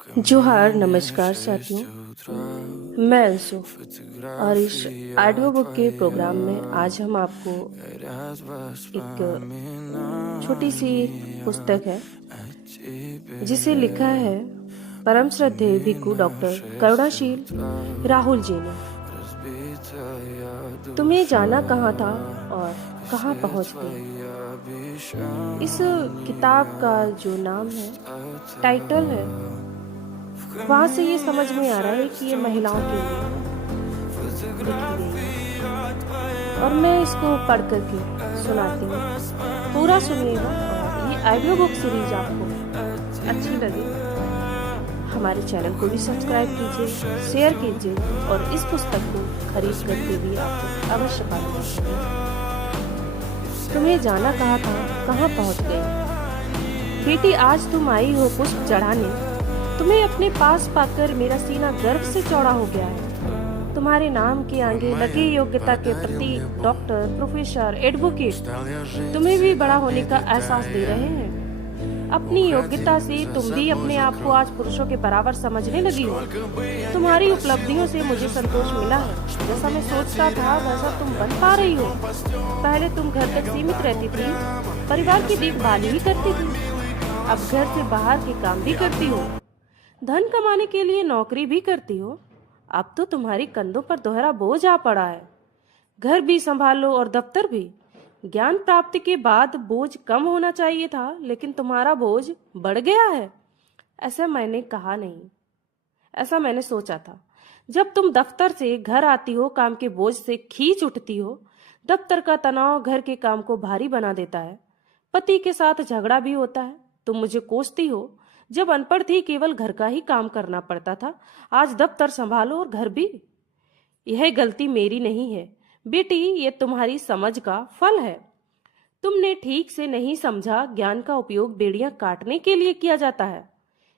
जोहार नमस्कार साथियों, मैं अंशु और इस ऑडियो बुक के प्रोग्राम में आज हम आपको एक छोटी सी पुस्तक है जिसे लिखा है परम श्रद्धेय भिक्खु डॉक्टर करुणाशील राहुल जी ने। तुम्हें जाना कहाँ था और कहाँ पहुँच गए। इस किताब का जो नाम है, टाइटल है, वहां से ये समझ में आ रहा है कि ये महिलाओं के लिए लिखी गई है और मैं इसको पढ़ करके सुनाती हूँ। पूरा सुनिएगा और ये ऑडियो बुक सीरीज आपको अच्छी लगे हमारे चैनल को भी सब्सक्राइब कीजिए, शेयर कीजिए और इस पुस्तक को खरीद करके भी आप अवश्य पढ़िए। तुम्हें जाना कहाँ था, कहाँ पहुँच गए। बेटी, आज तुम आई हो पुष्प चढ़ाने। तुम्हें अपने पास पाकर मेरा सीना गर्व से चौड़ा हो गया है। तुम्हारे नाम के आगे लगे योग्यता के प्रतीक डॉक्टर, प्रोफेसर, एडवोकेट तुम्हें भी बड़ा होने का एहसास दे रहे हैं। अपनी योग्यता से तुम भी अपने आप को आज पुरुषों के बराबर समझने लगी हो। तुम्हारी उपलब्धियों से मुझे संतोष मिला है। जैसा मैं सोचता था वैसा तुम बन पा रही हो। पहले तुम घर तक सीमित रहती थी, परिवार की देखभाल ही करती थी। अब घर से बाहर के काम भी करती हो, धन कमाने के लिए नौकरी भी करती हो। अब तो तुम्हारी कंधों पर दोहरा बोझ आ पड़ा है। घर भी संभालो और दफ्तर भी। ज्ञान प्राप्ति के बाद बोझ कम होना चाहिए था, लेकिन तुम्हारा बोझ बढ़ गया है। ऐसा मैंने कहा नहीं, ऐसा मैंने सोचा था। जब तुम दफ्तर से घर आती हो, काम के बोझ से खींच उठती हो। दफ्तर का तनाव घर के काम को भारी बना देता है। पति के साथ झगड़ा भी होता है। तुम मुझे कोसती हो। जब अनपढ़ थी केवल घर का ही काम करना पड़ता था, आज दफ्तर संभालो और घर भी। यह गलती मेरी नहीं है बेटी, ये तुम्हारी समझ का फल है। तुमने ठीक से नहीं समझा, ज्ञान का उपयोग बेड़ियां काटने के लिए किया जाता है।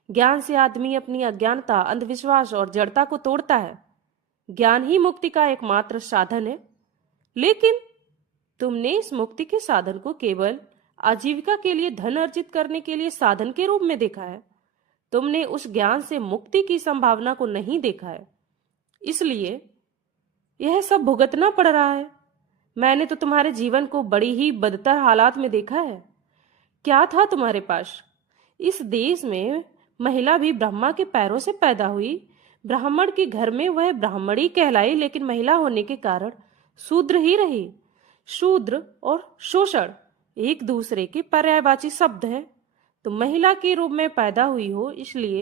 ज्ञान से आदमी अपनी अज्ञानता, अंधविश्वास और जड़ता को तोड़ता है। ज्ञान ही मुक्ति का एकमात्र साधन है। लेकिन तुमने इस मुक्ति के साधन को केवल आजीविका के लिए, धन अर्जित करने के लिए साधन के रूप में देखा है। तुमने उस ज्ञान से मुक्ति की संभावना को नहीं देखा है, इसलिए यह सब भुगतना पड़ रहा है। मैंने तो तुम्हारे जीवन को बड़ी ही बदतर हालात में देखा है। क्या था तुम्हारे पास? इस देश में महिला भी ब्रह्मा के पैरों से पैदा हुई। ब्राह्मण के घर में वह ब्राह्मणी कहलाई, लेकिन महिला होने के कारण शूद्र ही रही। शूद्र और शोषण एक दूसरे के पर्यायवाची शब्द हैं। तुम महिला के रूप में पैदा हुई हो, इसलिए